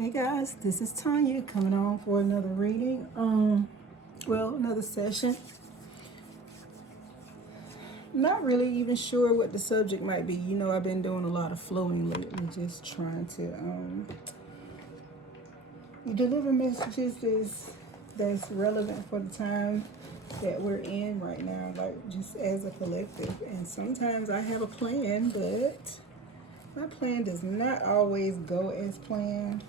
Hey guys, this is Tanya coming on for another reading. Another session. Not really even sure what the subject might be. You know, I've been doing a lot of flowing lately, just trying to deliver messages that's relevant for the time that we're in right now, like just as a collective. And sometimes I have a plan, but my plan does not always go as planned.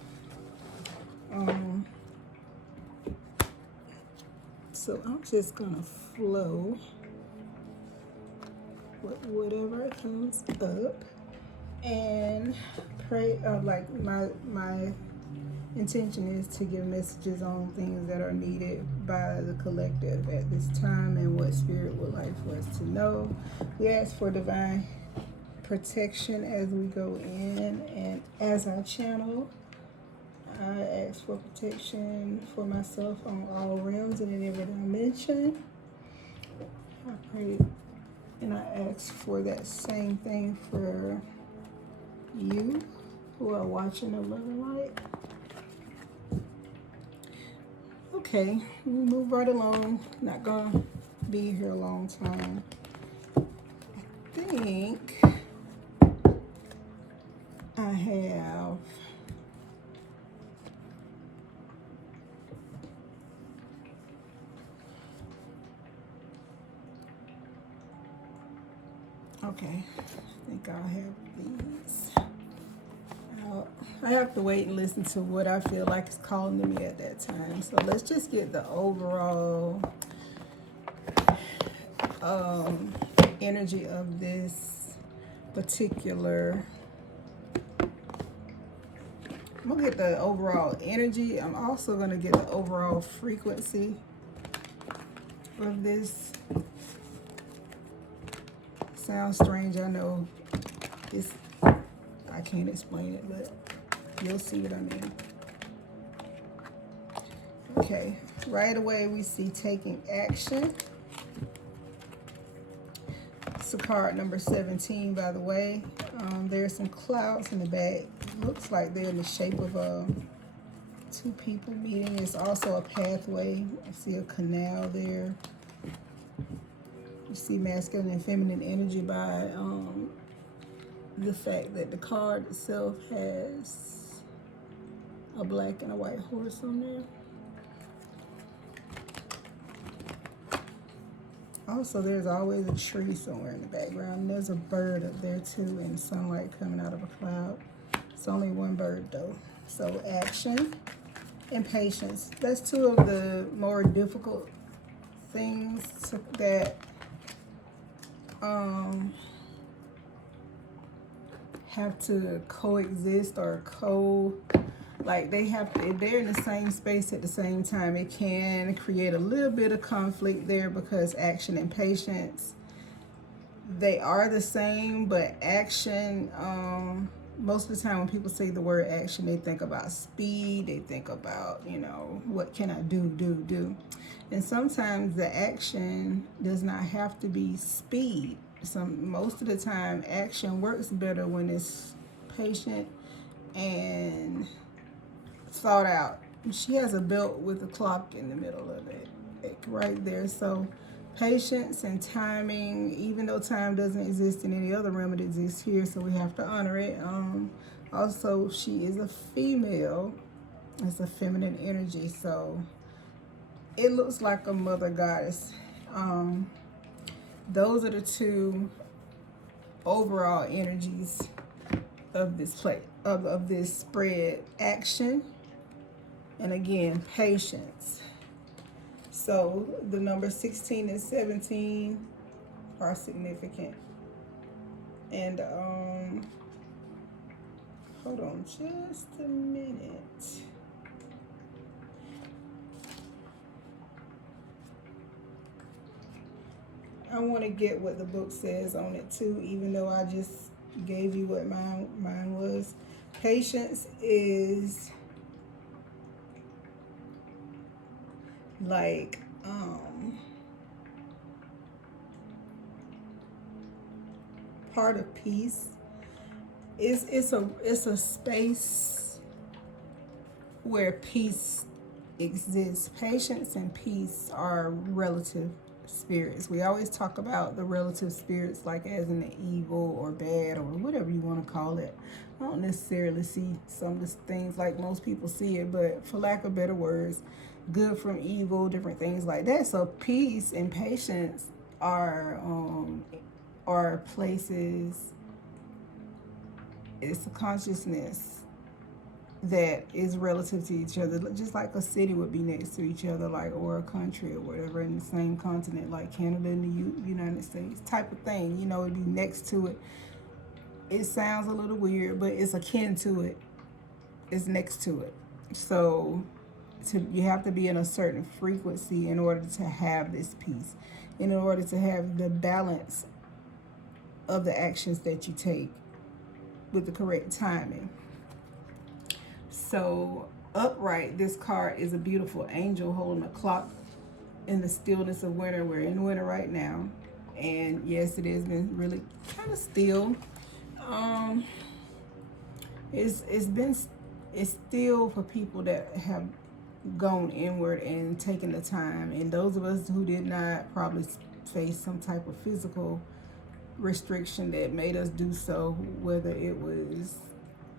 So I'm just gonna flow with whatever comes up and pray. Like my intention is to give messages on things that are needed by the collective at this time and what spirit would like for us to know. We ask for divine protection as we go in, and as I channel, I ask for protection for myself on all realms and in every dimension. I pray and I ask for that same thing for you who are watching the Love and Light. Okay, we move right along. Not gonna be here a long time. I think I have okay, I think I'll have these. I have to wait and listen to what I feel like is calling to me at that time. So let's just get the overall energy of this particular. I'm gonna get the overall energy. I'm also gonna get the overall frequency of this. Sounds strange, I know. I can't explain it, but you'll see what I mean. Okay, right away we see taking action. It's a card number 17, by the way. There's some clouds in the back. Looks like they're in the shape of two people meeting. It's also a pathway. I see a canal there. You see masculine and feminine energy by the fact that the card itself has a black and a white horse on there. Also, there's always a tree somewhere in the background. There's a bird up there too, and sunlight coming out of a cloud. It's only one bird though. So action and patience. That's two of the more difficult things that have to coexist or like they have to, if they're in the same space at the same time, it can create a little bit of conflict there, because action and patience, they are the same, but action, most of the time when people say the word action, they think about speed, they think about, you know, what can I do. And sometimes the action does not have to be speed. Most of the time, action works better when it's patient and thought out. She has a belt with a clock in the middle of it, right there. So patience and timing, even though time doesn't exist in any other realm, it exists here, so we have to honor it. Also, she is a female. It's a feminine energy, so it looks like a mother goddess. Those are the two overall energies of this plate, of this spread. Action and again patience. So the number 16 and 17 are significant. And hold on just a minute. I want to get what the book says on it too, even though I just gave you what mine was. Patience is like part of peace. It's a space where peace exists. Patience and peace are relative spirits. We always talk about the relative spirits, like as in the evil or bad or whatever you want to call it. I don't necessarily see some of the things like most people see it, but for lack of better words, good from evil, different things like that. So peace and patience are places. It's a consciousness that is relative to each other, just like a city would be next to each other, like, or a country or whatever in the same continent, like Canada and the United States type of thing. You know, it'd be next to it. It sounds a little weird, but it's akin to it. It's next to it. So you have to be in a certain frequency in order to have this peace, in order to have the balance of the actions that you take with the correct timing. So upright, this card is a beautiful angel holding a clock in the stillness of winter. We're in winter right now, and yes, it has been really kind of still. It's still for people that have gone inward and taken the time, and those of us who did not probably face some type of physical restriction that made us do so, whether it was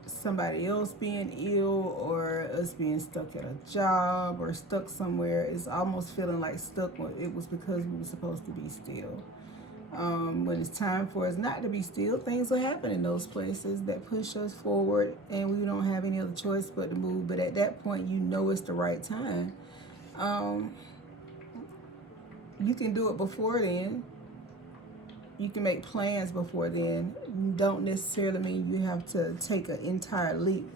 somebody else being ill or us being stuck at a job or stuck somewhere. It's almost feeling like stuck when it was because we were supposed to be still. When it's time for us not to be still, things will happen in those places that push us forward, and we don't have any other choice but to move. But at that point, you know it's the right time. You can do it before then. You can make plans before then. Don't necessarily mean you have to take an entire leap.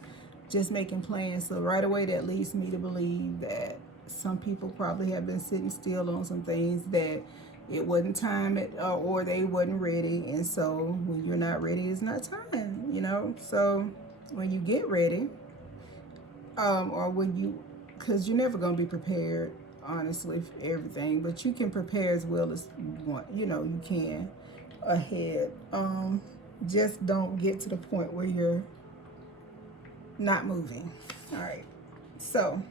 Just making plans. So right away, that leads me to believe that some people probably have been sitting still on some things that it wasn't time or they wasn't ready. And so when you're not ready, it's not time, you know. So when you get ready, or when you, because you're never going to be prepared, honestly, for everything, but you can prepare as well as you want, you know, you can ahead. Just don't get to the point where you're not moving. All right. So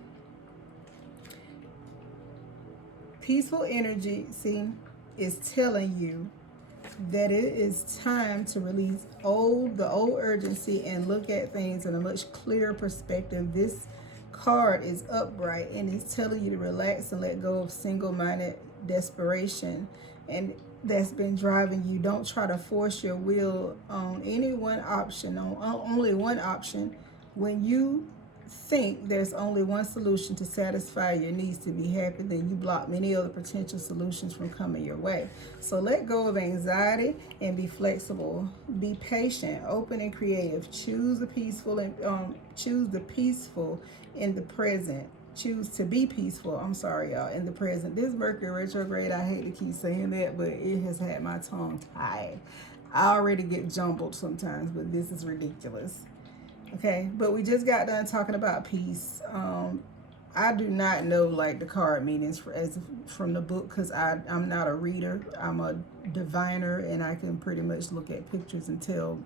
peaceful energy, see, is telling you that it is time to release the old urgency and look at things in a much clearer perspective. This card is upright and it's telling you to relax and let go of single-minded desperation, and that's been driving you. Don't try to force your will on any one option, on only one option, when you think there's only one solution to satisfy your needs to be happy. Then you block many other potential solutions from coming your way. So let go of anxiety and be flexible. Be patient, open, and creative. Choose the peaceful in the present. Choose to be peaceful, I'm sorry, y'all, in the present. This Mercury retrograde, I hate to keep saying that, but it has had my tongue tied. I already get jumbled sometimes, but this is ridiculous. Okay, but we just got done talking about peace. I do not know like the card meanings from the book, because I'm not a reader. I'm a diviner, and I can pretty much look at pictures and tell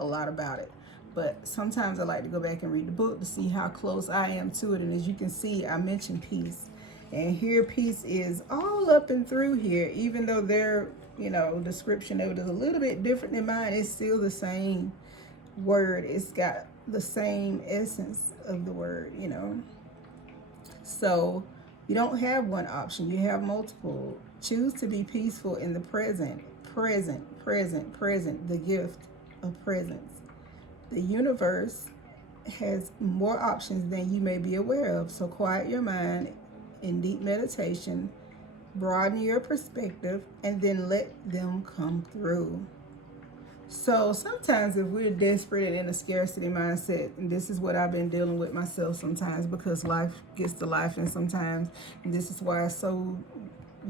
a lot about it. But sometimes I like to go back and read the book to see how close I am to it. And as you can see, I mentioned peace. And here peace is all up and through here. Even though their, description of it is a little bit different than mine, it's still the same word. It's got the same essence of the word, So you don't have one option. You have multiple. Choose to be peaceful in the present. Present. The gift of presence. The universe has more options than you may be aware of. So quiet your mind in deep meditation, broaden your perspective, and then let them come through. So sometimes if we're desperate and in a scarcity mindset, and this is what I've been dealing with myself sometimes, because life gets to life, and sometimes this is why it's so,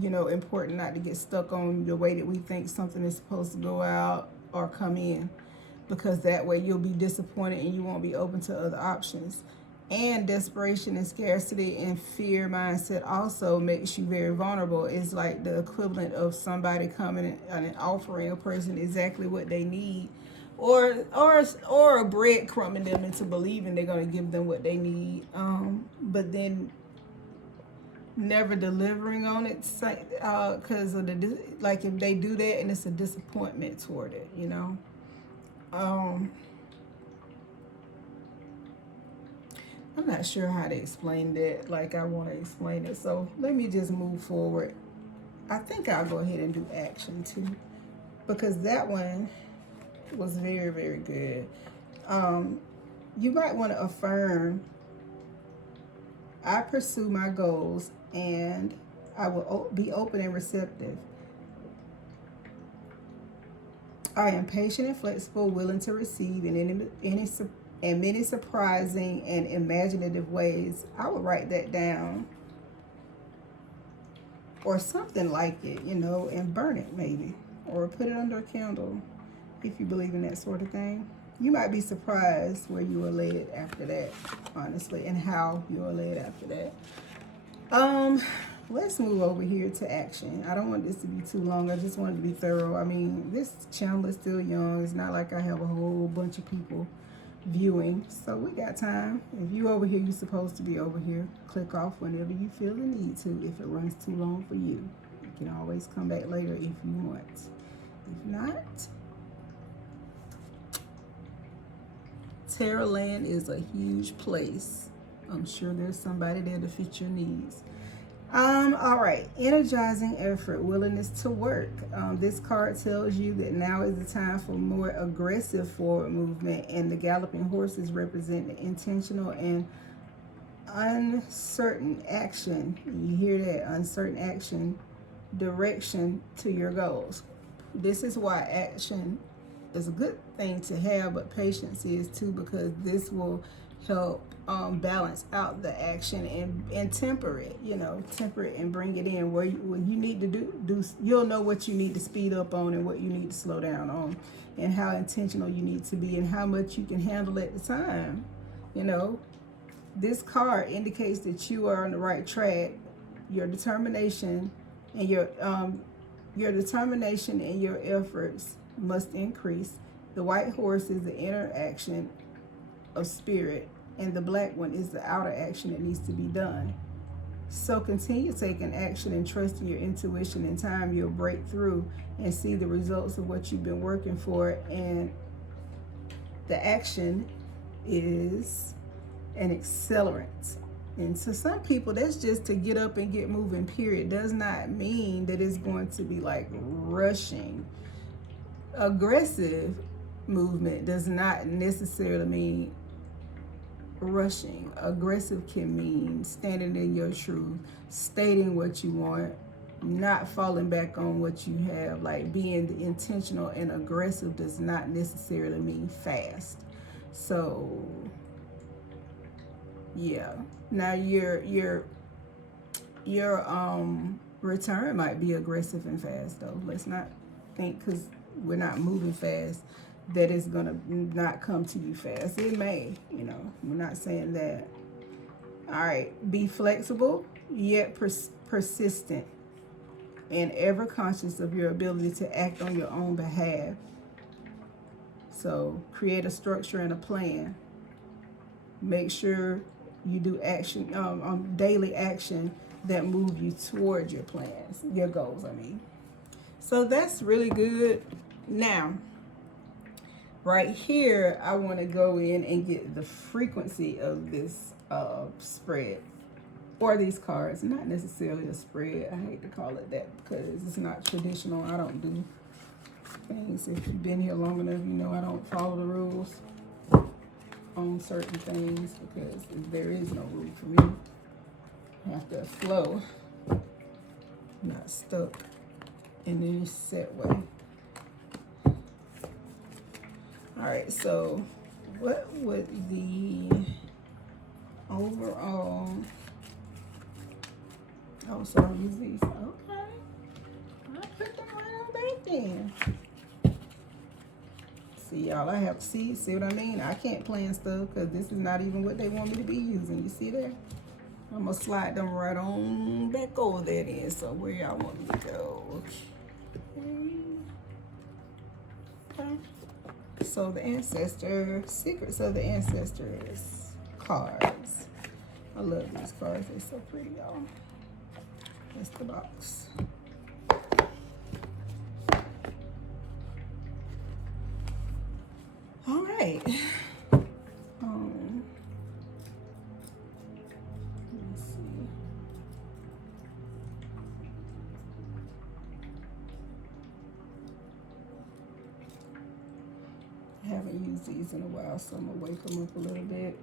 important not to get stuck on the way that we think something is supposed to go out or come in, because that way you'll be disappointed and you won't be open to other options. And desperation and scarcity and fear mindset also makes you very vulnerable. It's like the equivalent of somebody coming and offering a person exactly what they need, or breadcrumbing them into believing they're going to give them what they need, but then never delivering on it, because of the, like, if they do that and it's a disappointment toward it, you know. I'm not sure how to explain that like I want to explain it, so let me just move forward. I think I'll go ahead and do action too, because that one was very, very good. You might want to affirm, I pursue my goals and I will be open and receptive. I am patient and flexible, willing to receive in many surprising and imaginative ways. I would write that down or something like it, you know, and burn it maybe, or put it under a candle if you believe in that sort of thing. You might be surprised where you were led after that, honestly, and how you were led after that. Let's move over here to action. I don't want this to be too long. I just want it to be thorough. I mean, this channel is still young. It's not like I have a whole bunch of people viewing, so we got time. If you over here, you're supposed to be over here. Click off whenever you feel the need to. If it runs too long for you, you can always come back later if you want. If not, Terra Land is a huge place. I'm sure there's somebody there to fit your needs. All right, energizing effort, willingness to work. This card tells you that now is the time for more aggressive forward movement, and the galloping horses represent the intentional and uncertain action. You hear that? Uncertain action, direction to your goals. This is why action is a good thing to have, but patience is too, because this will help balance out the action and temper it, you know, temper it and bring it in where when you need to do, you'll know what you need to speed up on and what you need to slow down on, and how intentional you need to be and how much you can handle at the time. You know, this card indicates that you are on the right track. Your determination and your efforts must increase. The white horse is the inner action of spirit, and the black one is the outer action that needs to be done. So continue taking action and trusting your intuition. In time, you'll break through and see the results of what you've been working for. And the action is an accelerant. And to some people, that's just to get up and get moving, period. Does not mean that it's going to be like rushing. Aggressive movement does not necessarily mean rushing. Aggressive can mean standing in your truth, stating what you want, not falling back on what you have. Like, being intentional and aggressive does not necessarily mean fast. So yeah, now your return might be aggressive and fast though. Let's not think because we're not moving fast that it's gonna not come to you fast. It may, you know, we're not saying that. All right, be flexible yet persistent and ever conscious of your ability to act on your own behalf. So create a structure and a plan. Make sure you do action, daily action that move you toward your plans, your goals, I mean. So that's really good. Now, right here, I want to go in and get the frequency of this spread, or these cards. Not necessarily a spread. I hate to call it that because it's not traditional. I don't do things. If you've been here long enough, you know I don't follow the rules on certain things because there is no rule for me. I have to flow, not stuck in any set way. All right, so what would the overall, oh, so I'll use these. Okay, I'll put them right on back then. See, y'all, I have to see what I mean? I can't plan stuff because this is not even what they want me to be using. You see there? I'm going to slide them right on back over there then. So where y'all want me to go? Okay. So the ancestor, secrets of the ancestors cards. I love these cards. They're so pretty, y'all. That's the box. All right. Let me see. I haven't used these in a while, so I'm gonna wake them up a little bit.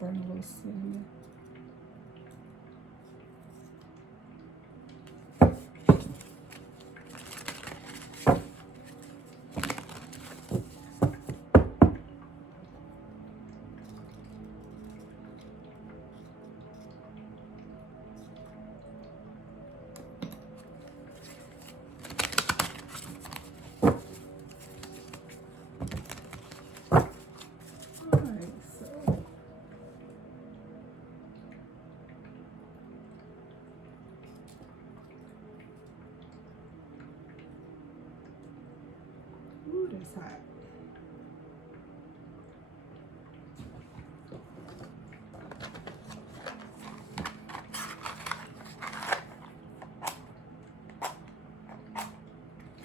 Burn a little cinnamon. Ooh, that's hot.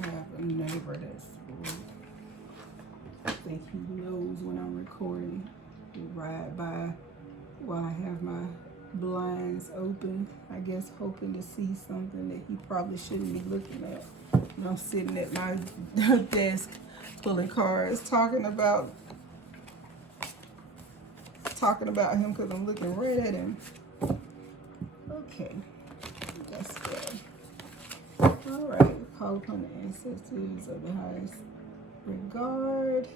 I have a neighbor that's rude. I think he knows when I'm recording. He ride by while I have my blinds open, I guess hoping to see something that he probably shouldn't be looking at. And I'm sitting at my desk pulling cards, talking about him because I'm looking right at him. Okay, that's good. All right, call upon the ancestors of the highest regard.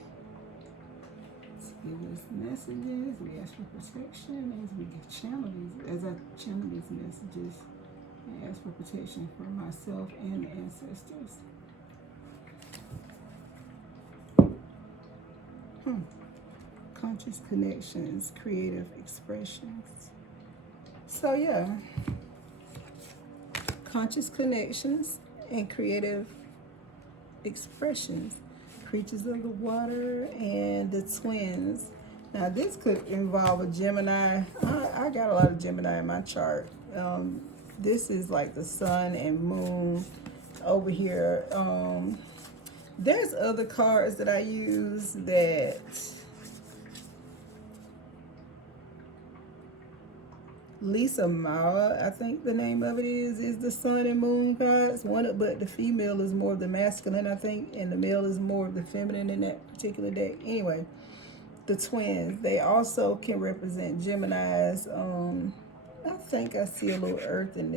Give us messages. We ask for protection as we channel these, as I channel these messages, and ask for protection for myself and the ancestors. Conscious connections, creative expressions. So yeah, conscious connections and creative expressions. Creatures of the water and the twins. Now this could involve a Gemini. I got a lot of Gemini in my chart. This is like the sun and moon over here. There's other cards that I use that Lisa Mara, I think the name of it is the sun and moon cards. But the female is more of the masculine, I think, and the male is more of the feminine in that particular deck. Anyway, the twins, they also can represent Geminis. I think I see a little earth in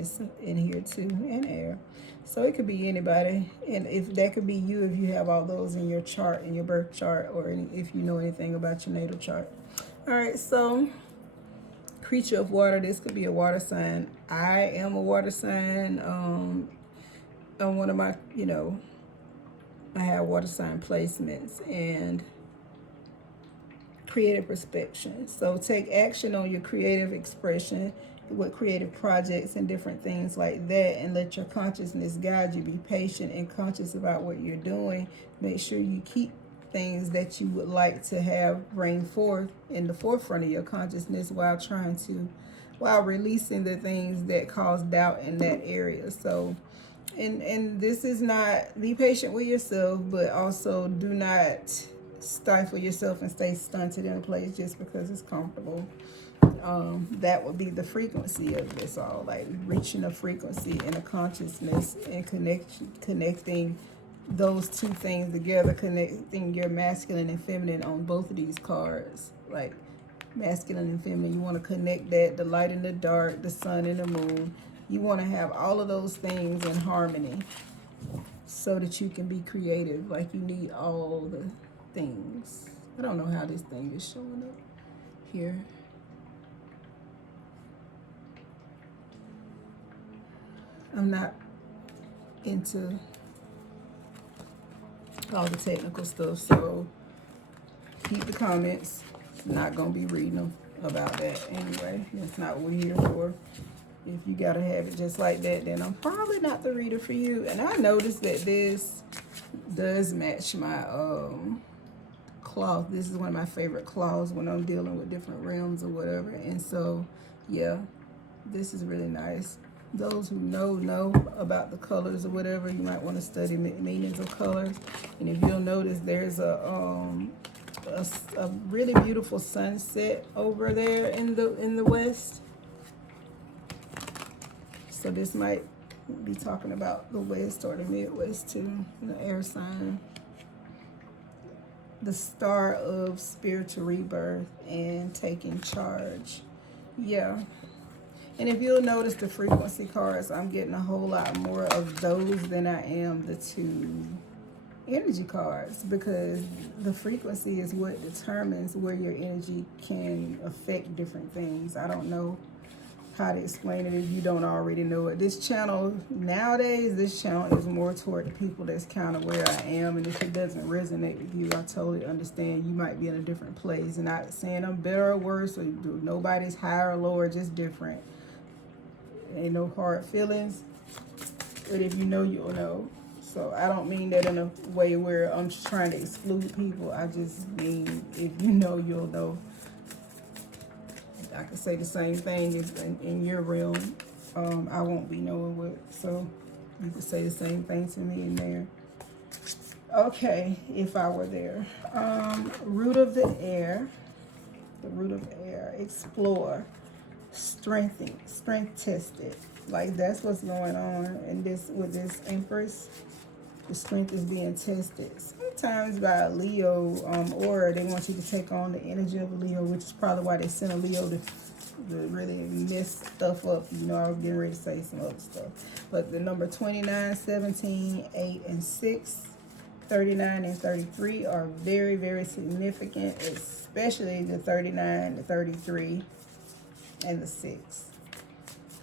here too, and air. So it could be anybody, and if that could be you if you have all those in your chart, in your birth chart, or if you know anything about your natal chart. All right, so creature of water, this could be a water sign. I am a water sign. On one of my, I have water sign placements and creative perspection. So take action on your creative expression with creative projects and different things like that, and let your consciousness guide you. Be patient and conscious about what you're doing. Make sure you keep things that you would like to have bring forth in the forefront of your consciousness while releasing the things that cause doubt in that area. So and this is not, be patient with yourself, but also do not stifle yourself and stay stunted in a place just because it's comfortable. That would be the frequency of this all, like reaching a frequency and a consciousness and connecting those two things together, connecting your masculine and feminine on both of these cards. Like masculine and feminine, you want to connect that, the light and the dark, the sun and the moon. You want to have all of those things in harmony so that you can be creative. Like you need all the things. I don't know how this thing is showing up here. I'm not into all the technical stuff, so keep the comments. Not gonna be reading them about that anyway. That's not what we're here for. If you gotta have it just like that, then I'm probably not the reader for you. And I noticed that this does match my cloth. This is one of my favorite cloths when I'm dealing with different realms or whatever. And so, yeah, this is really nice. Those who know about the colors or whatever, you might want to study meanings of colors. And if you'll notice, there's a really beautiful sunset over there in the west. So this might be talking about the west or the Midwest too, the air sign. The star of spiritual rebirth and taking charge. Yeah. And if you'll notice the frequency cards, I'm getting a whole lot more of those than I am the 2 energy cards, because the frequency is what determines where your energy can affect different things. I don't know how to explain it if you don't already know it. This channel, nowadays, this channel is more toward the people that's kind of where I am. And if it doesn't resonate with you, I totally understand. You might be in a different place. And not saying I'm better or worse, or nobody's higher or lower, just different. Ain't no hard feelings. But if you know, you'll know. So I don't mean that in a way where I'm just trying to exclude people. I just mean if you know, you'll know. I could say the same thing in your realm. I won't be knowing what. So you could say the same thing to me in there. Okay, if I were there. Root of the air. The root of the air. Explore. Strength tested. Like that's what's going on in this with this Empress. The strength is being tested. Sometimes by a Leo, or they want you to take on the energy of a Leo, which is probably why they sent a Leo to really mess stuff up. You know, I was getting ready to say some other stuff. But the number 29, 17, 8, and 6, 39, and 33 are very, very significant, especially the 39, the 33, and the 6.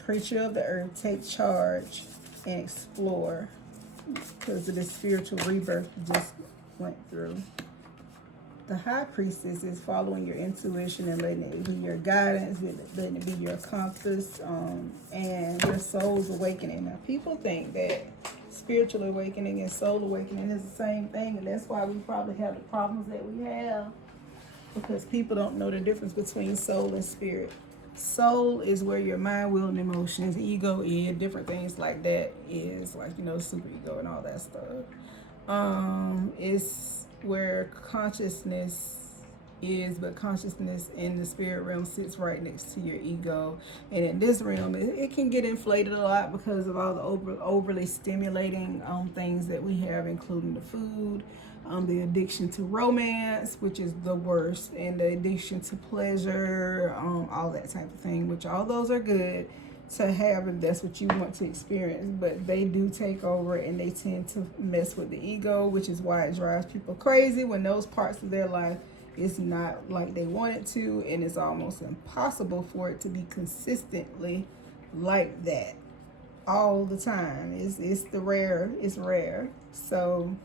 Creature of the earth, take charge and explore, because of the spiritual rebirth you just went through. The high priestess is following your intuition and letting it be your guidance, letting it be your compass, and your soul's awakening. Now, people think that spiritual awakening and soul awakening is the same thing, and that's why we probably have the problems that we have, because people don't know the difference between soul and spirit. Soul is where your mind, will, and emotions, ego is, different things like that is, like, you know, super ego and all that stuff. It's where consciousness is, but consciousness in the spirit realm sits right next to your ego. And in this realm, it can get inflated a lot because of all the overly stimulating things that we have, including the food, the addiction to romance, which is the worst, and the addiction to pleasure, all that type of thing, which all those are good to have if that's what you want to experience, but they do take over and they tend to mess with the ego, which is why it drives people crazy when those parts of their life is not like they want it to, and it's almost impossible for it to be consistently like that all the time. It's rare. So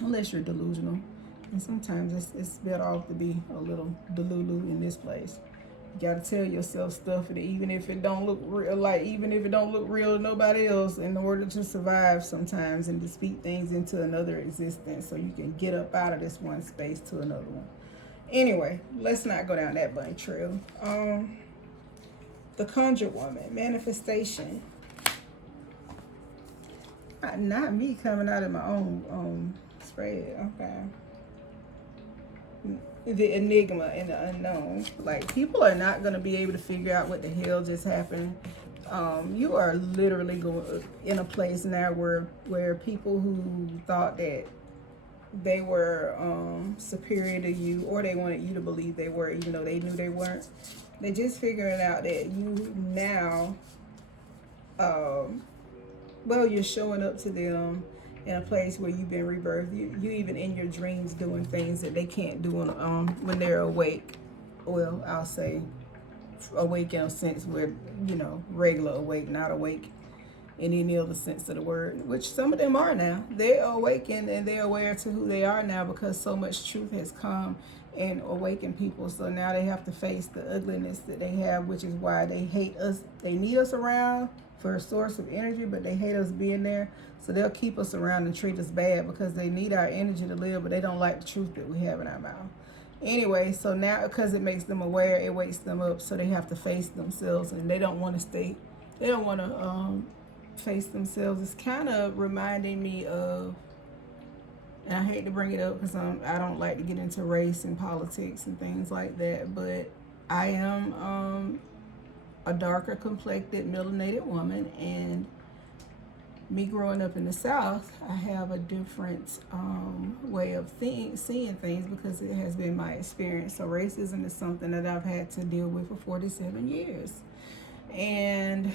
unless you're delusional, and sometimes it's better off to be a little delulu in this place. You gotta tell yourself stuff, and even if it don't look real, to nobody else, in order to survive sometimes, and to speak things into another existence, so you can get up out of this one space to another one. Anyway, let's not go down that bunny trail. The Conjured Woman, manifestation. Not me coming out of my own spread. Okay. The enigma and the unknown. Like, people are not going to be able to figure out what the hell just happened. You are literally going in a place now where people who thought that they were superior to you, or they wanted you to believe they were, even though they knew they weren't, they just figuring out that you now, you're showing up to them in a place where you've been rebirthed. You even in your dreams doing things that they can't do when they're awake. Well, I'll say awake in a sense where, regular awake, not awake in any other sense of the word, which some of them are now. They're awakened and they're aware to who they are now, because so much truth has come and awaken people. So now they have to face the ugliness that they have, which is why they hate us. They need us around for a source of energy, but they hate us being there. So they'll keep us around and treat us bad because they need our energy to live, but they don't like the truth that we have in our mouth. Anyway, so now because it makes them aware, it wakes them up, so they have to face themselves, and they don't want to stay. They don't want to face themselves. It's kind of reminding me of, and I hate to bring it up because I don't like to get into race and politics and things like that, but I am a darker complected, melanated woman, and me growing up in the South, I have a different way of seeing things because it has been my experience. So racism is something that I've had to deal with for 47 years. And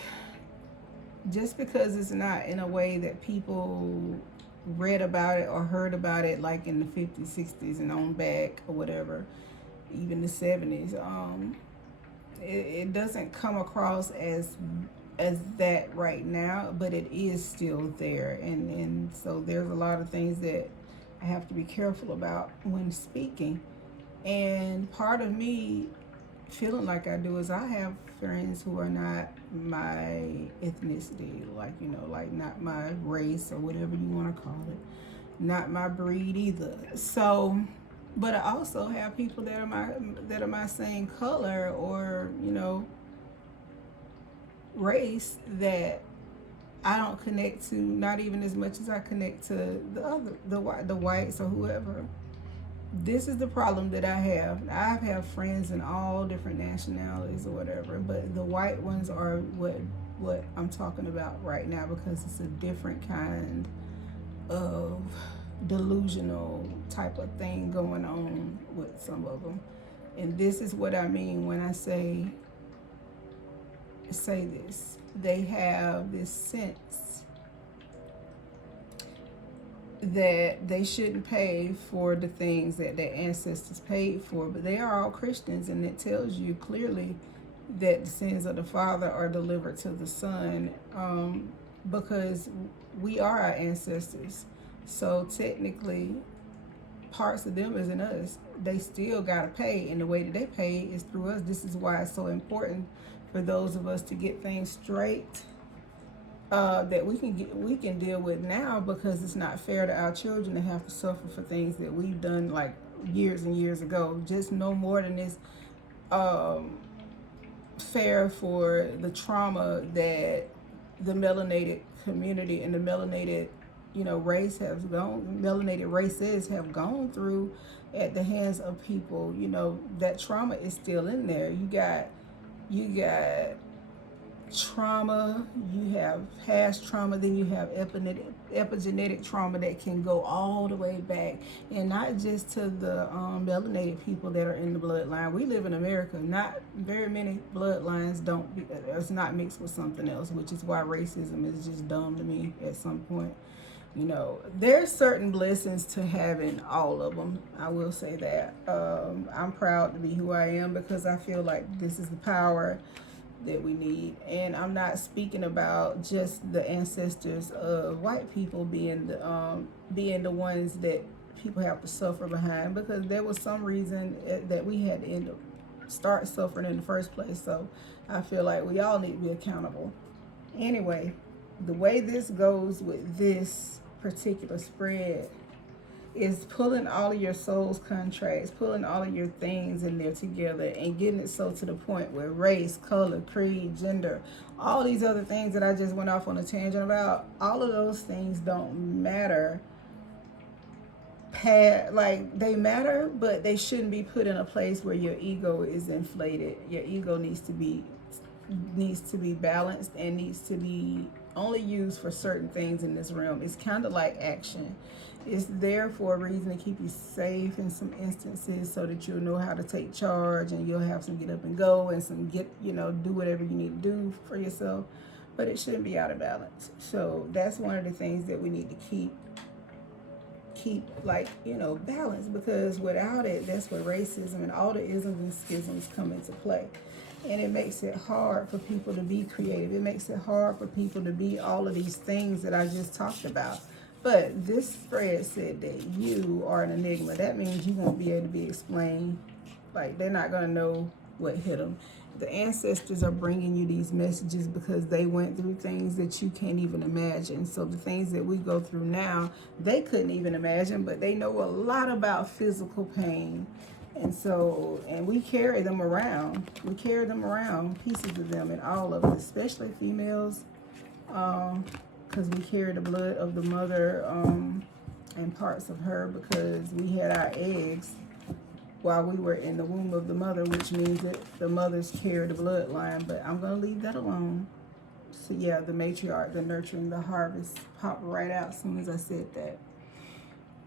just because it's not in a way that people read about it or heard about it like in the 50s, 60s and on back or whatever, even the 70s, it doesn't come across as that right now, but it is still there, and so there's a lot of things that I have to be careful about when speaking. And part of me feeling like I do is I have friends who are not my ethnicity, like, you know, like not my race or whatever you want to call it, not my breed either. So, but I also have people that are my same color or, you know, race that I don't connect to, not even as much as I connect to the whites or whoever. This is the problem that I have. I have friends in all different nationalities or whatever, but the white ones are what I'm talking about right now because it's a different kind of delusional type of thing going on with some of them. And this is what I mean when I say this. They have this sense that they shouldn't pay for the things that their ancestors paid for, but they are all Christians, and it tells you clearly that the sins of the father are delivered to the son, because we are our ancestors. So technically, parts of them isn't us. They still gotta pay, and the way that they pay is through us. This is why it's so important for those of us to get things straight, that we can deal with now, because it's not fair to our children to have to suffer for things that we've done like years and years ago. Just no more than it's fair for the trauma that the melanated community and the melanated, you know, melanated races have gone through at the hands of people. You know, that trauma is still in there. You got trauma, you have past trauma, then you have epigenetic trauma that can go all the way back, and not just to the melanated people that are in the bloodline. We live in America. Not very many bloodlines it's not mixed with something else, which is why racism is just dumb to me at some point. You know, there's certain blessings to having all of them. I will say that. I'm proud to be who I am because I feel like this is the power that we need. And I'm not speaking about just the ancestors of white people being the ones that people have to suffer behind, because there was some reason that we had to end up start suffering in the first place. So I feel like we all need to be accountable. Anyway, the way this goes with this particular spread is pulling all of your soul's contracts, pulling all of your things in there together and getting it so to the point where race, color, creed, gender, all these other things that I just went off on a tangent about, all of those things don't matter. Like, they matter, but they shouldn't be put in a place where your ego is inflated. Your ego needs to be balanced and needs to be only used for certain things in this realm. It's kind of like action. It's there for a reason to keep you safe in some instances, so that you'll know how to take charge and you'll have some get up and go and some do whatever you need to do for yourself. But it shouldn't be out of balance. So that's one of the things that we need to keep balance, because without it, that's where racism and all the isms and schisms come into play. And it makes it hard for people to be creative. It makes it hard for people to be all of these things that I just talked about. But this spread said that you are an enigma. That means you won't be able to be explained. Like, they're not going to know what hit them. The ancestors are bringing you these messages because they went through things that you can't even imagine. So the things that we go through now, they couldn't even imagine, but they know a lot about physical pain. And so, and we carry them around. We carry them around, pieces of them, and all of us, especially females, because we carry the blood of the mother and parts of her, because we had our eggs while we were in the womb of the mother, which means that the mothers carry the bloodline. But I'm going to leave that alone. So yeah, the matriarch, the nurturing, the harvest popped right out as soon as I said that.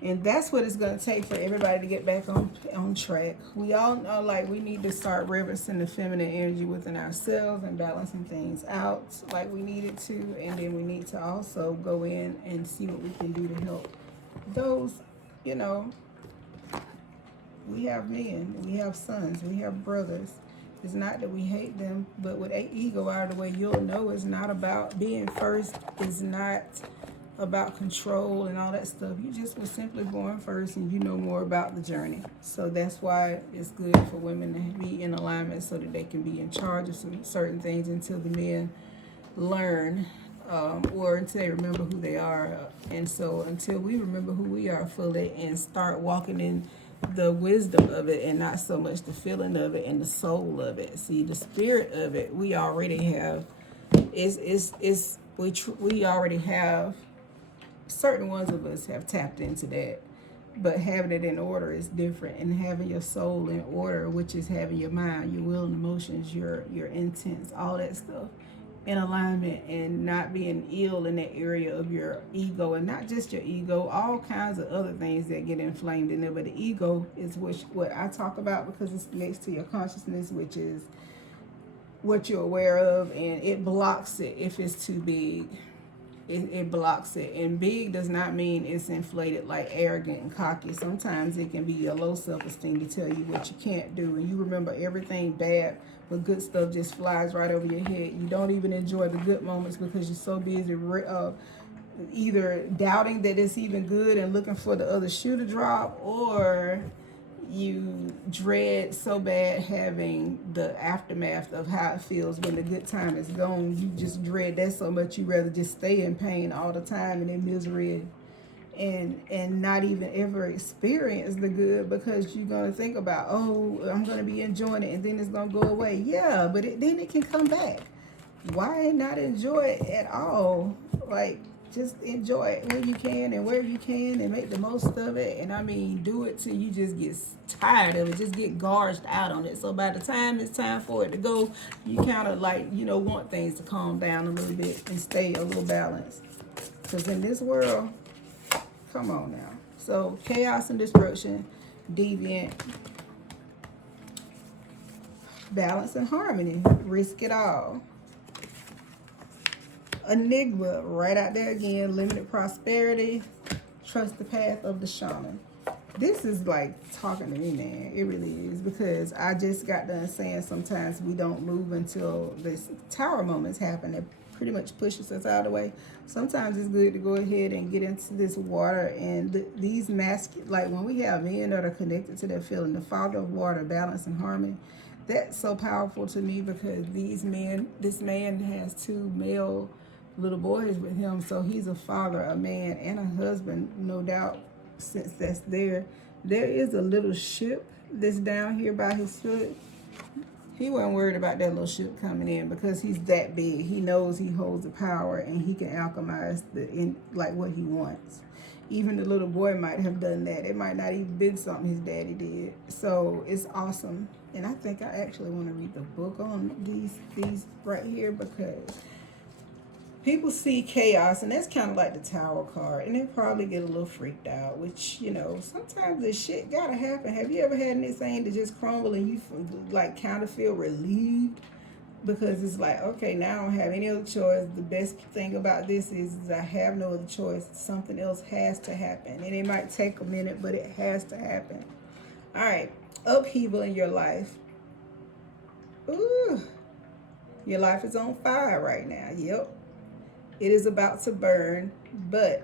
And that's what it's going to take for everybody to get back on track. We all know, like, we need to start reverencing the feminine energy within ourselves and balancing things out like we needed to. And then we need to also go in and see what we can do to help those, you know, we have men, we have sons, we have brothers. It's not that we hate them, but with ego out of the way, you'll know it's not about being first. It's not about control and all that stuff. You just were simply born first, and you know more about the journey. So that's why it's good for women to be in alignment so that they can be in charge of some certain things until the men learn, or until they remember who they are. And so until we remember who we are fully and start walking in the wisdom of it and not so much the feeling of it and the soul of it. See, the spirit of it, we already have. We already have. Certain ones of us have tapped into that, but having it in order is different. And having your soul in order, which is having your mind, your will and emotions, your intents, all that stuff in alignment, and not being ill in that area of your ego. And not just your ego, all kinds of other things that get inflamed in there. But the ego is what I talk about, because it's next to your consciousness, which is what you're aware of, and it blocks it if it's too big. It blocks it. And big does not mean it's inflated like arrogant and cocky. Sometimes it can be a low self-esteem to tell you what you can't do, and you remember everything bad, but good stuff just flies right over your head. You don't even enjoy the good moments because you're so busy either doubting that it's even good and looking for the other shoe to drop, or you dread so bad having the aftermath of how it feels when the good time is gone. You just dread that so much you rather just stay in pain all the time and in misery, and not even ever experience the good, because you're going to think about, oh, I'm going to be enjoying it and then it's going to go away. Yeah, but then it can come back. Why not enjoy it at all? Like, just enjoy it when you can and where you can, and make the most of it. And I mean, do it till you just get tired of it, just get gorged out on it. So by the time it's time for it to go, you kind of like, want things to calm down a little bit and stay a little balanced. Because in this world, come on now. So chaos and destruction, deviant, balance and harmony, risk it all. Enigma, right out there again. Limited prosperity, trust the path of the shaman. This is like talking to me, man. It really is, because I just got done saying sometimes we don't move until this tower moments happen that pretty much pushes us out of the way. Sometimes it's good to go ahead and get into this water, and these like when we have men that are connected to that feeling, the father of water, balance and harmony. That's so powerful to me, because this man has two male little boys with him, so he's a father, a man, and a husband, no doubt. Since that's there is a little ship that's down here by his foot. He wasn't worried about that little ship coming in, because he's that big. He knows he holds the power, and he can alchemize what he wants. Even the little boy might have done that. It might not even been something his daddy did. So it's awesome. And I think I actually want to read the book on these right here, because people see chaos, and that's kind of like the Tower card, and they probably get a little freaked out, which, sometimes this shit gotta happen. Have you ever had anything to just crumble and you like kind of feel relieved? Because it's like, okay, now I don't have any other choice. The best thing about this is I have no other choice. Something else has to happen, and it might take a minute, but it has to happen. All right, upheaval in your life. Ooh, your life is on fire right now. Yep. It is about to burn, but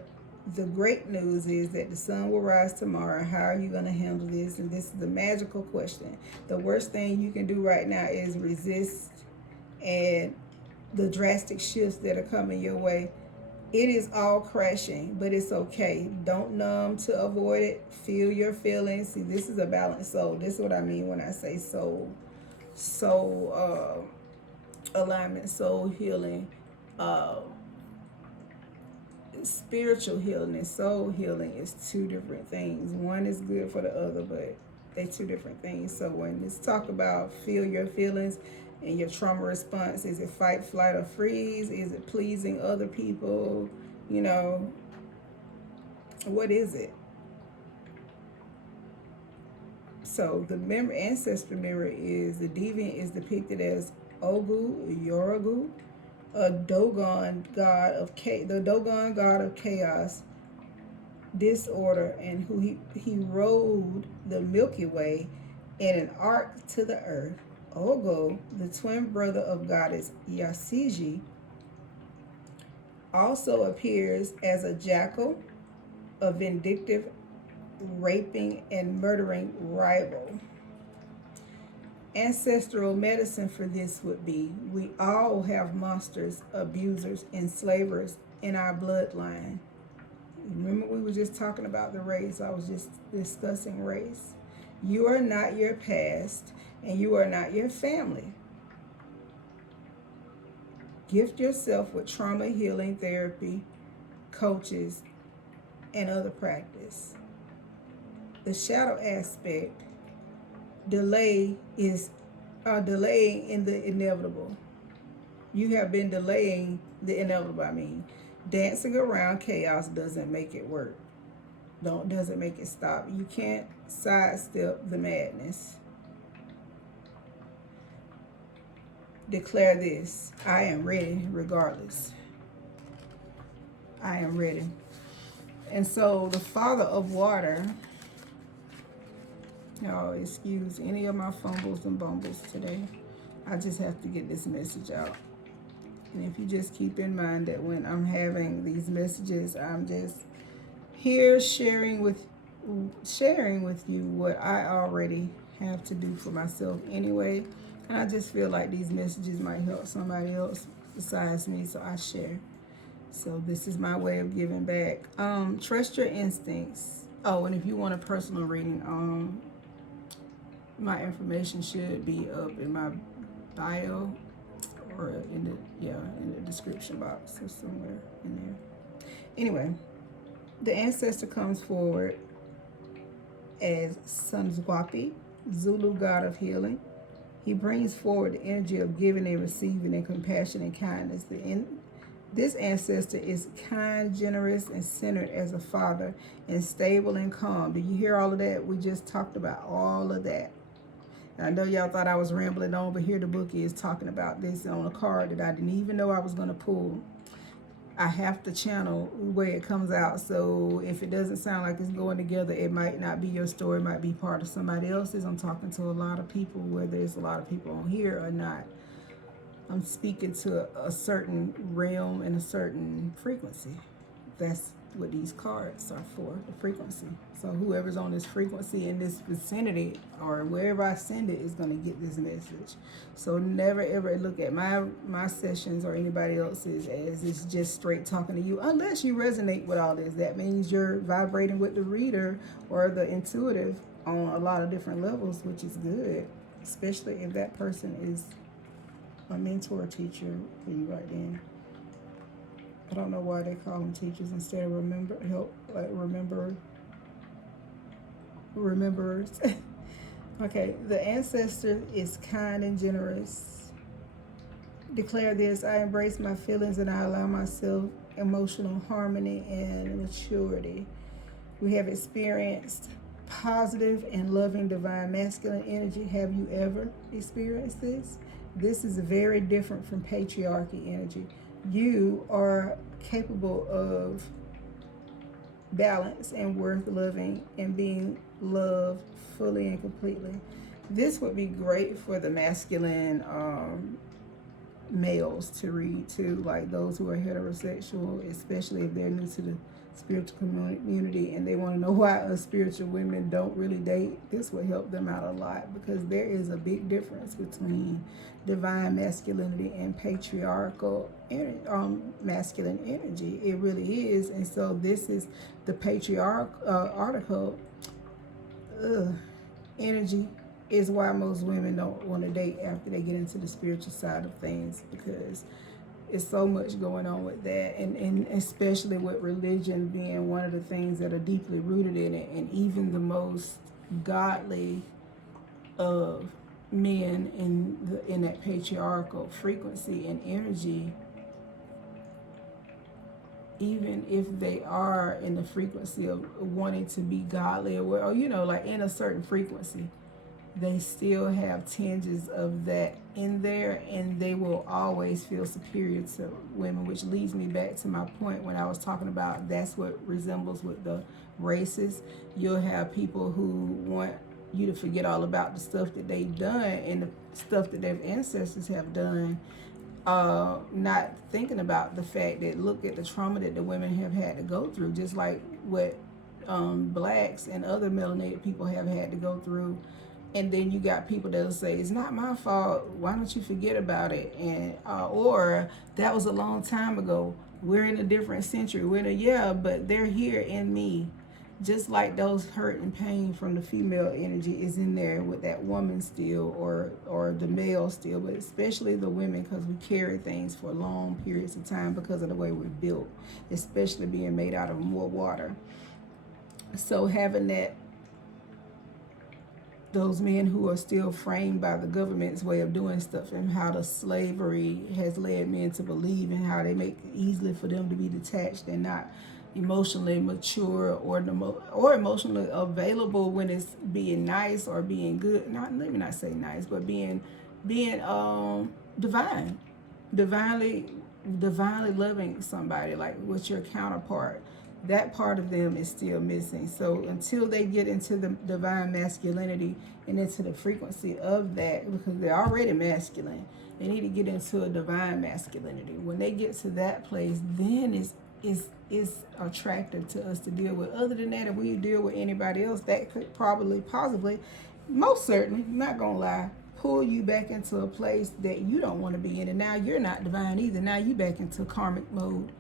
The great news is that the sun will rise tomorrow. How are you going to handle this? And this is the magical question. The worst thing you can do right now is resist and the drastic shifts that are coming your way. It is all crashing, but it's okay. Don't numb to avoid it. Feel your feelings. See, this is a balanced soul. This is what I mean when I say soul. Soul alignment, soul healing, spiritual healing and soul healing is two different things. One is good for the other, but they're two different things. So when it's talk about feel your feelings and your trauma response, is it fight, flight, or freeze? Is it pleasing other people? You know, what is it? So the ancestor mirror is the deviant is depicted as Ogu, Yoragu, a Dogon god of the Dogon god of chaos, disorder, and who he rode the Milky Way in an ark to the earth. Ogo, the twin brother of goddess Yasiji, also appears as a jackal, a vindictive, raping, and murdering rival. Ancestral medicine for this would be we all have monsters, abusers, enslavers in our bloodline. Remember, we were just talking about the race. I was just discussing race. You are not your past, and you are not your family. Gift yourself with trauma healing therapy, coaches, and other practice. The shadow aspect, delay is delaying in the inevitable. You have been delaying the inevitable. I mean, dancing around chaos doesn't make it work. Doesn't make it stop. You can't sidestep the madness. Declare this: I am ready regardless. I am ready. And so the Father of Water, y'all excuse any of my fumbles and bumbles today. I just have to get this message out. And if you just keep in mind that when I'm having these messages, I'm just here sharing with you what I already have to do for myself anyway. And I just feel like these messages might help somebody else besides me, so I share. So this is my way of giving back. Trust your instincts. Oh, and if you want a personal reading, my information should be up in my bio or in the description box or somewhere in there. Anyway, the ancestor comes forward as Sunzwapi, Zulu god of healing. He brings forward the energy of giving and receiving and compassion and kindness. This ancestor is kind, generous, and centered as a father, and stable and calm. Do you hear all of that? We just talked about all of that. And I know y'all thought I was rambling on, but here the book is talking about this on a card that I didn't even know I was going to pull. I have to channel where it comes out. So if it doesn't sound like it's going together, it might not be your story. It might be part of somebody else's. I'm talking to a lot of people, whether there's a lot of people on here or not. I'm speaking to a certain realm and a certain frequency. That's what these cards are for, the frequency. So whoever's on this frequency in this vicinity or wherever I send it is going to get this message. So never ever look at my sessions or anybody else's as it's just straight talking to you, unless you resonate with all this. That means you're vibrating with the reader or the intuitive on a lot of different levels, which is good, especially if that person is a mentor teacher for you right then. I don't know why they call them teachers instead of rememberers. Okay, the ancestor is kind and generous. Declare this: I embrace my feelings and I allow myself emotional harmony and maturity. We have experienced positive and loving divine masculine energy. Have you ever experienced this? This is very different from patriarchy energy. You are capable of balance and worth loving and being loved fully and completely. This would be great for the masculine males to read too, like those who are heterosexual, especially if they're new to spiritual community, and they want to know why us spiritual women don't really date, this will help them out a lot, because there is a big difference between divine masculinity and patriarchal masculine energy. It really is. And so this is the patriarchal energy is why most women don't want to date after they get into the spiritual side of things, because it's so much going on with that, and especially with religion being one of the things that are deeply rooted in it. And even the most godly of men in that patriarchal frequency and energy, even if they are in the frequency of wanting to be godly, or like in a certain frequency, they still have tinges of that in there, and they will always feel superior to women, which leads me back to my point when I was talking about that's what resembles with the races. You'll have people who want you to forget all about the stuff that they've done and the stuff that their ancestors have done, not thinking about the fact that look at the trauma that the women have had to go through, just like what blacks and other melanated people have had to go through. And then you got people that'll say, it's not my fault, why don't you forget about it? And or that was a long time ago, we're in a different century. But they're here in me. Just like those hurt and pain from the female energy is in there with that woman still, or the male still, but especially the women, because we carry things for long periods of time because of the way we're built, especially being made out of more water. So having those men who are still framed by the government's way of doing stuff, and how the slavery has led men to believe, and how they make it easily for them to be detached and not emotionally mature or emotionally available when it's being nice or being good. Let me not say nice, but being divinely loving somebody, like with your counterpart. That part of them is still missing. So until they get into the divine masculinity and into the frequency of that, because they're already masculine, they need to get into a divine masculinity. When they get to that place, then it's attractive to us to deal with. Other than that, if we deal with anybody else, that could possibly, most certainly, not gonna lie, pull you back into a place that you don't want to be in. And now you're not divine either. Now you back into karmic mode.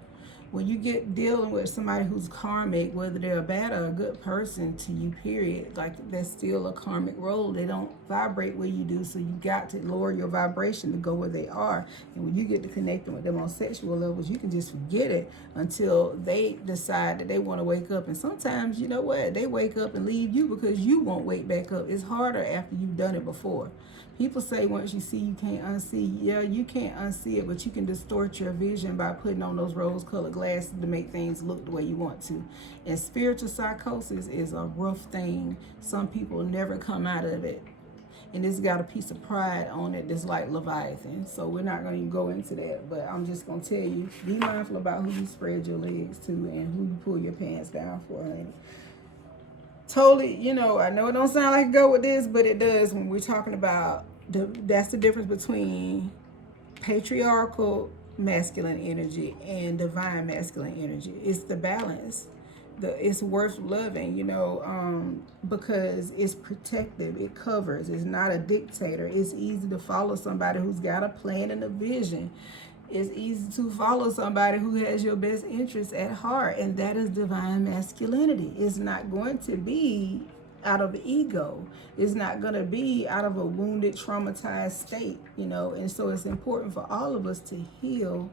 When you get dealing with somebody who's karmic, whether they're a bad or a good person to you, period, like that's still a karmic role. They don't vibrate where you do, so you got to lower your vibration to go where they are. And when you get to connecting with them on sexual levels, you can just forget it until they decide that they want to wake up. And sometimes, you know what, they wake up and leave you because you won't wake back up. It's harder after you've done it before. People say once you see, you can't unsee. Yeah, you can't unsee it, but you can distort your vision by putting on those rose-colored glasses to make things look the way you want to. And spiritual psychosis is a rough thing. Some people never come out of it. And it's got a piece of pride on it that's like Leviathan. So we're not going to go into that. But I'm just going to tell you, be mindful about who you spread your legs to and who you pull your pants down for, honey. Totally, I know it don't sound like it go with this, but it does when we're talking about that's the difference between patriarchal masculine energy and divine masculine energy. It's the balance. It's worth loving, because it's protective, it covers, it's not a dictator. It's easy to follow somebody who's got a plan and a vision. It's easy to follow somebody who has your best interests at heart, and that is divine masculinity. It's not going to be out of ego. It's not going to be out of a wounded, traumatized state, and so it's important for all of us to heal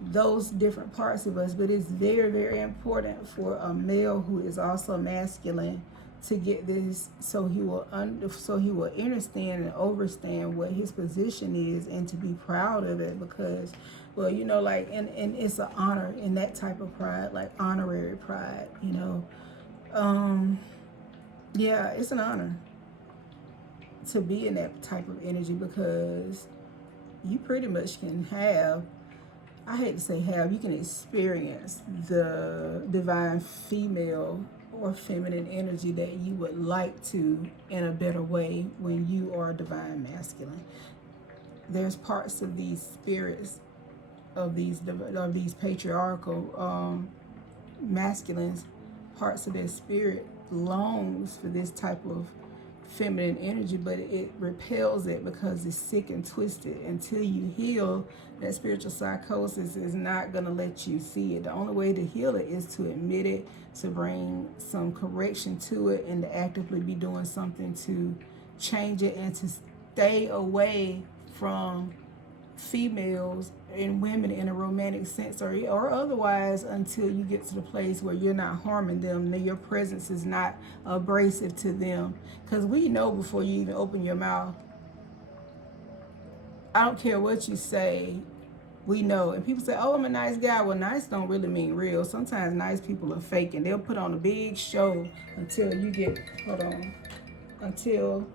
those different parts of us. But it's very, very important for a male who is also masculine to get this, so he will understand and overstand what his position is, and to be proud of it, because and it's an honor in that type of pride, like honorary pride, yeah, it's an honor to be in that type of energy, because you pretty much can I hate to say you can experience the divine female or feminine energy that you would like to in a better way when you are divine masculine. There's parts of these spirits of these patriarchal masculine parts of their spirit longs for this type of feminine energy, but it repels it because it's sick and twisted. Until you heal, that spiritual psychosis is not going to let you see it. The only way to heal it is to admit it, to bring some correction to it, and to actively be doing something to change it, and to stay away from females and women in a romantic sense or otherwise, until you get to the place where you're not harming them, that your presence is not abrasive to them. Because we know before you even open your mouth, I don't care what you say, we know. And people say, oh, I'm a nice guy. Well, nice don't really mean real. Sometimes nice people are fake, and they'll put on a big show until you get, until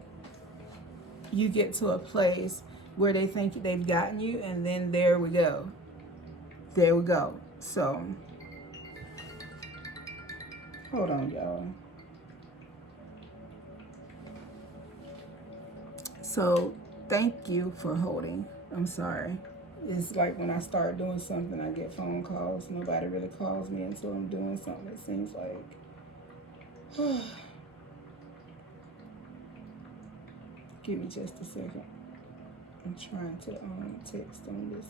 you get to a place where they think they've gotten you, and then there we go. So, hold on, y'all. So, thank you for holding. I'm sorry. It's like when I start doing something, I get phone calls. Nobody really calls me until I'm doing something. It seems like. Give me just a second. I'm trying to text on this.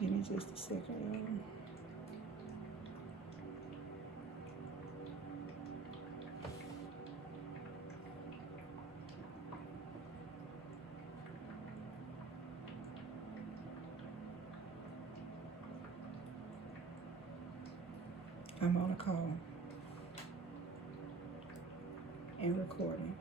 Give me just a second, I'm on a call and recording.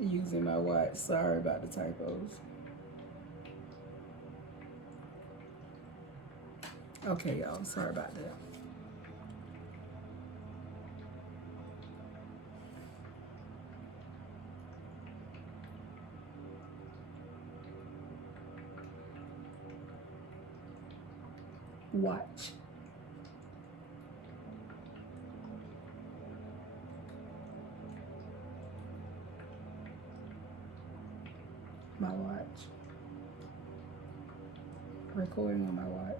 Using my watch. Sorry about the typos. Okay, y'all. Sorry about that. Watch. My watch. Recording on my watch.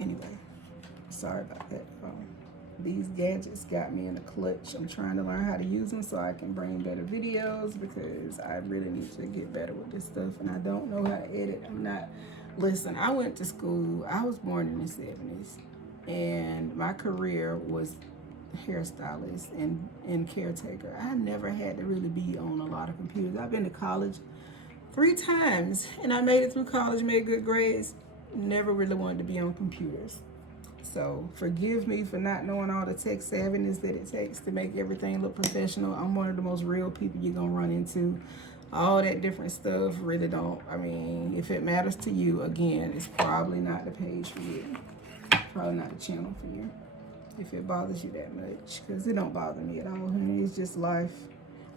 Anyway, sorry about that. These gadgets got me in a clutch. I'm trying to learn how to use them so I can bring better videos, because I really need to get better with this stuff, and I don't know how to edit. Listen, I went to school. I was born in the 70s, and my career was hairstylist and caretaker. I never had to really be on a lot of computers. I've been to college 3 times, and I made it through college, made good grades. Never really wanted to be on computers. So forgive me for not knowing all the tech savviness that it takes to make everything look professional. I'm one of the most real people you're gonna run into. All that different stuff really don't. I mean, if it matters to you, again, it's probably not the page for you. Probably not the channel for you. If it bothers you that much, because it don't bother me at all. It's just life.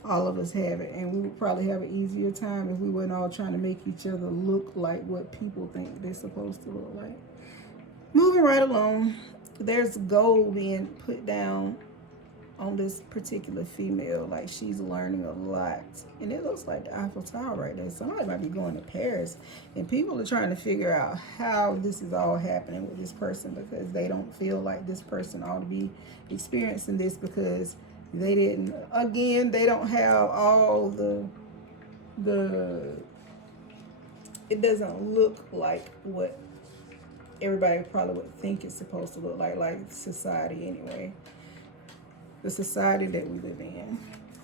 All of us have it, and we would probably have an easier time if we weren't all trying to make each other look like what people think they're supposed to look like. Moving right along, there's gold being put down on this particular female, like she's learning a lot, and it looks like the Eiffel Tower right there. Somebody might be going to Paris, and people are trying to figure out how this is all happening with this person, because they don't feel like this person ought to be experiencing this, because they didn't, again, they don't have all the it doesn't look like what everybody probably would think it's supposed to look like society anyway. The society that we live in.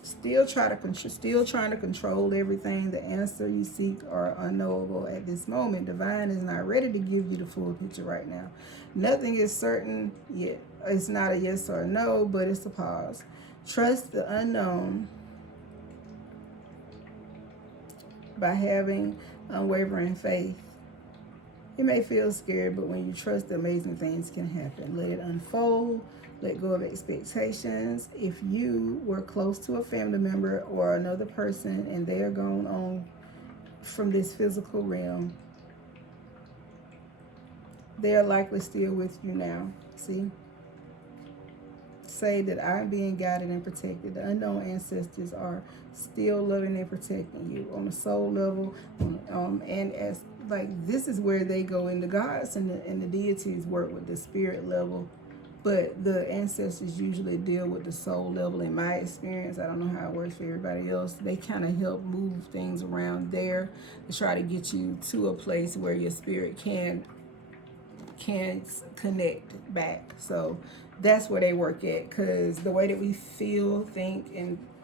Still trying to control everything. The answer you seek are unknowable at this moment. Divine is not ready to give you the full picture right now. Nothing is certain yet. It's not a yes or a no, but it's a pause. Trust the unknown by having unwavering faith It may feel scary, but when you trust, amazing things can happen. Let it unfold. Let go of expectations. If you were close to a family member or another person and they are gone on from this physical realm, they are likely still with you now. See? Say that I'm being guided and protected. The unknown ancestors are still loving and protecting you on a soul level, and as like this is where they go in the gods and the deities work with the spirit level, but the ancestors usually deal with the soul level. In my experience, I don't know how it works for everybody else. They kind of help move things around there to try to get you to a place where your spirit can connect back. So that's where they work at, because the way that we feel, think,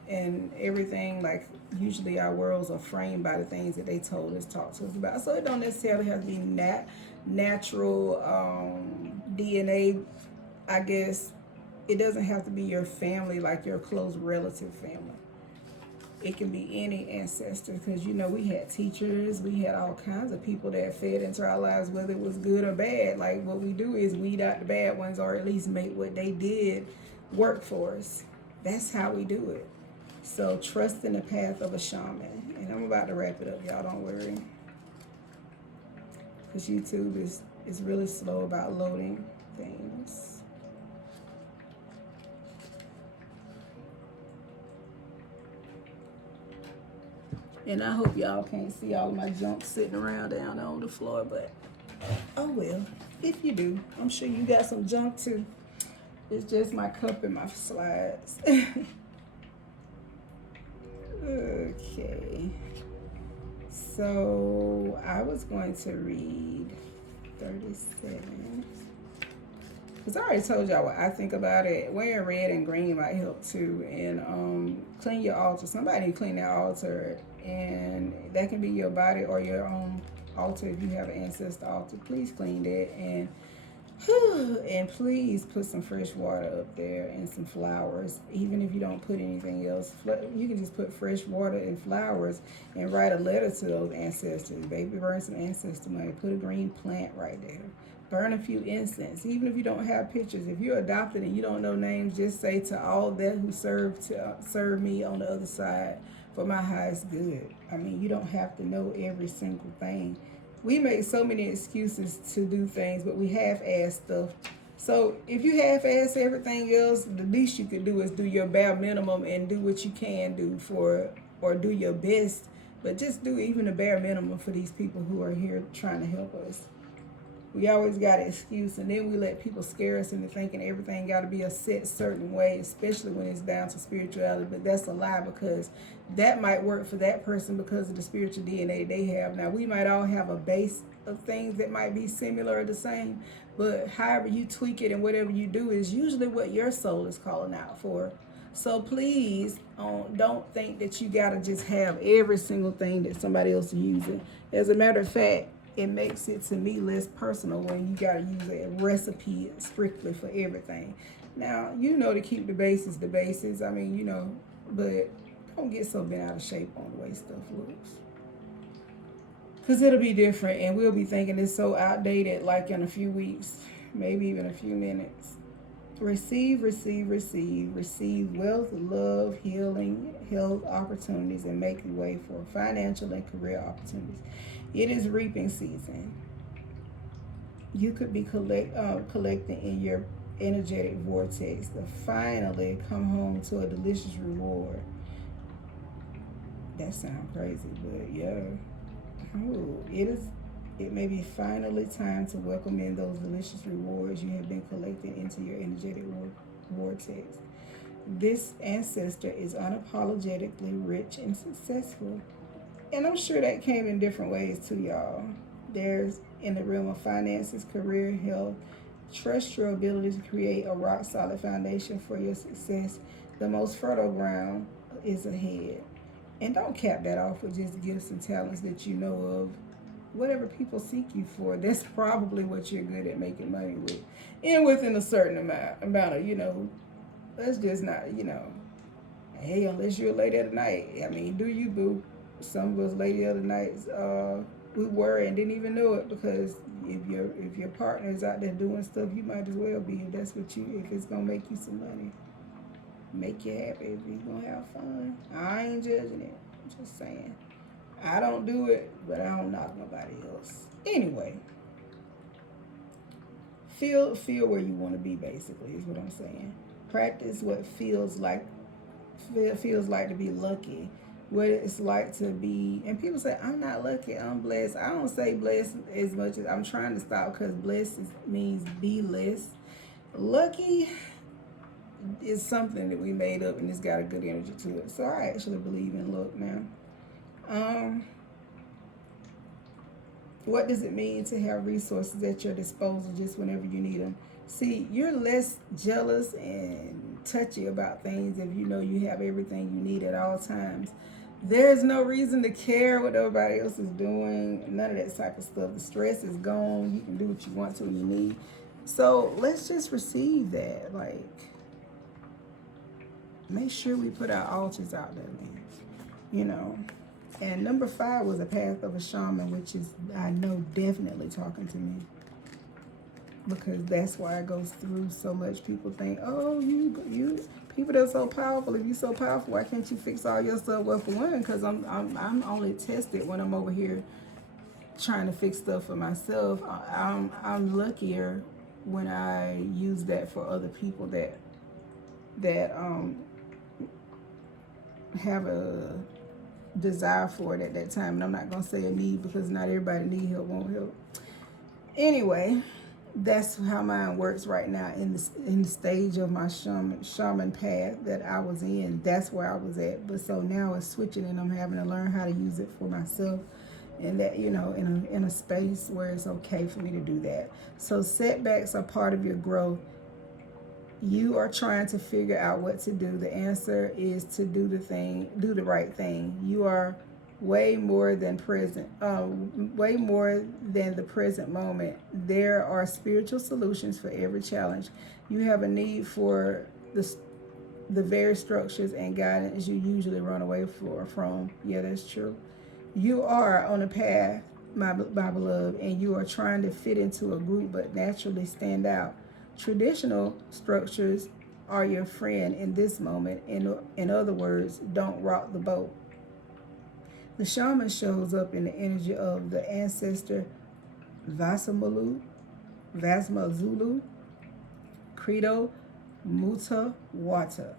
and everything, like usually our worlds are framed by the things that they told us, talked to us about. So it don't necessarily have to be natural DNA, I guess. It doesn't have to be your family, like your close relative family. It can be any ancestor, because we had teachers, we had all kinds of people that fed into our lives, whether it was good or bad. Like what we do is weed out the bad ones, or at least make what they did work for us. That's how we do it. So trust in the path of a shaman. And I'm about to wrap it up, y'all, don't worry, because YouTube is really slow about loading things. And I hope y'all can't see all of my junk sitting around down on the floor, but oh well. If you do, I'm sure you got some junk too. It's just my cup and my slides. Okay. So I was going to read 37. Because I already told y'all what I think about it. Wearing red and green might help too. And clean your altar. Somebody need to clean their altar. And that can be your body or your own altar. If you have an ancestor altar, please clean that. And please put some fresh water up there and some flowers. Even if you don't put anything else, you can just put fresh water and flowers and write a letter to those ancestors. Baby, burn some ancestor money. Put a green plant right there. Burn a few incense. Even if you don't have pictures, if you're adopted and you don't know names, just say to all that who serve me on the other side for my highest good. I mean, you don't have to know every single thing. We make so many excuses to do things, but we half-ass stuff. So if you half-ass everything else, the least you could do is do your bare minimum and do what you can do or do your best. But just do even the bare minimum for these people who are here trying to help us. We always got an excuse, and then we let people scare us into thinking everything got to be a set certain way, especially when it's down to spirituality. But that's a lie, because that might work for that person because of the spiritual DNA they have. Now, we might all have a base of things that might be similar or the same, but however you tweak it and whatever you do is usually what your soul is calling out for. So please don't think that you got to just have every single thing that somebody else is using. As a matter of fact, it makes it, to me, less personal when you got to use a recipe strictly for everything. Now, to keep the bases. I mean, but don't get so bent out of shape on the way stuff looks. Because it'll be different, and we'll be thinking it's so outdated like in a few weeks, maybe even a few minutes. Receive, receive, receive. Receive wealth, love, healing, health opportunities, and make way for financial and career opportunities. It is reaping season. You could be collecting in your energetic vortex to finally come home to a delicious reward. That sounds crazy, but yeah. It may be finally time to welcome in those delicious rewards you have been collecting into your energetic vortex. This ancestor is unapologetically rich and successful. And I'm sure that came in different ways too, y'all. There's in the realm of finances, career, health. Trust your ability to create a rock solid foundation for your success. The most fertile ground is ahead. And don't cap that off with just gifts and talents that you know of. Whatever people seek you for, that's probably what you're good at making money with. And within a certain amount of, let's just not, hey, unless you're a lady of the night. I mean, do you, boo? Some of us lady of the nights We were and didn't even know it, because if your partner is out there doing stuff, you might as well be. If that's what you, if it's gonna make you some money, make you happy, if you're gonna have fun. I ain't judging it. I'm just saying. I don't do it, but I don't knock nobody else. Anyway, feel where you want to be. Basically, is what I'm saying. Practice what feels like to be lucky, what it's like to be. And people say I'm not lucky, I'm blessed. I don't say blessed as much as I'm trying to stop, because blessed means be less. Lucky is something that we made up, and it's got a good energy to it. So I actually believe in luck now. What does it mean to have resources at your disposal just whenever you need them? See, you're less jealous and touchy about things if you know you have everything you need at all times. There's no reason to care what everybody else is doing. None of that type of stuff. The stress is gone. You can do what you want to when you need. So let's just receive that. Like, make sure we put our altars out there, man. You know. And number 5 was a path of a shaman, which is, I know, definitely talking to me. Because that's why it goes through so much. People think, oh, you people that are so powerful. If you're so powerful, why can't you fix all your stuff? Well, for one, because I'm only tested when I'm over here trying to fix stuff for myself. I'm luckier when I use that for other people that have a desire for it at that time. And I'm not gonna say a need, because not everybody need help, won't help. Anyway, that's how mine works right now in the stage of my shaman path that I was in. That's where I was at. But so now it's switching, and I'm having to learn how to use it for myself, and that, you know, in a space where it's okay for me to do that. So setbacks are part of your growth. You are trying to figure out what to do. The answer is to do the right thing. You are way more than the present moment. There are spiritual solutions for every challenge. You have a need for the very structures and guidance you usually run away from. Yeah, that's true. You are on a path, my beloved, and you are trying to fit into a group but naturally stand out. Traditional structures are your friend in this moment. In other words, don't rock the boat. The shaman shows up in the energy of the ancestor Vasamazulu, Credo Mutawata,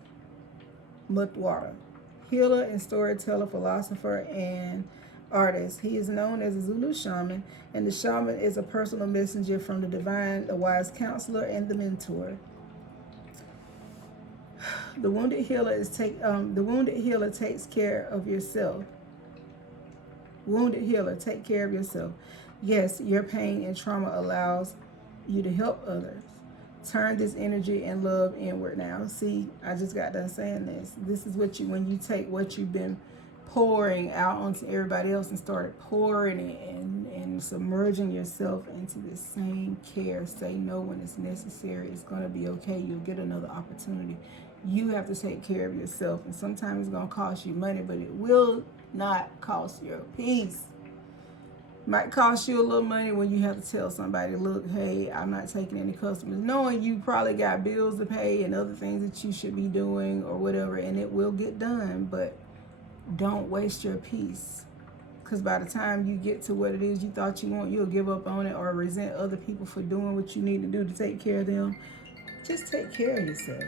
healer and storyteller, philosopher, and artist. He is known as a Zulu shaman, and the shaman is a personal messenger from the divine, the wise counselor, and the mentor. The wounded healer takes care of yourself. Wounded healer, take care of yourself. Yes, your pain and trauma allows you to help others. Turn this energy and love inward now. See, I just got done saying this. This is what when you take what you've been pouring out onto everybody else and started pouring it and submerging yourself into the same care. Say no when it's necessary. It's going to be okay. You'll get another opportunity. You have to take care of yourself, and sometimes it's going to cost you money, but it will not cost your peace. Might cost you a little money when you have to tell somebody, look, hey, I'm not taking any customers, knowing you probably got bills to pay and other things that you should be doing or whatever, and it will get done, but don't waste your peace, because by the time you get to what it is you thought you want, you'll give up on it or resent other people for doing what you need to do to take care of them. Just take care of yourself.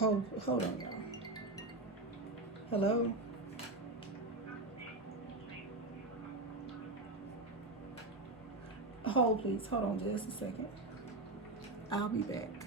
Hold on, y'all. Hello? Hold, please. Hold on just a second. I'll be back.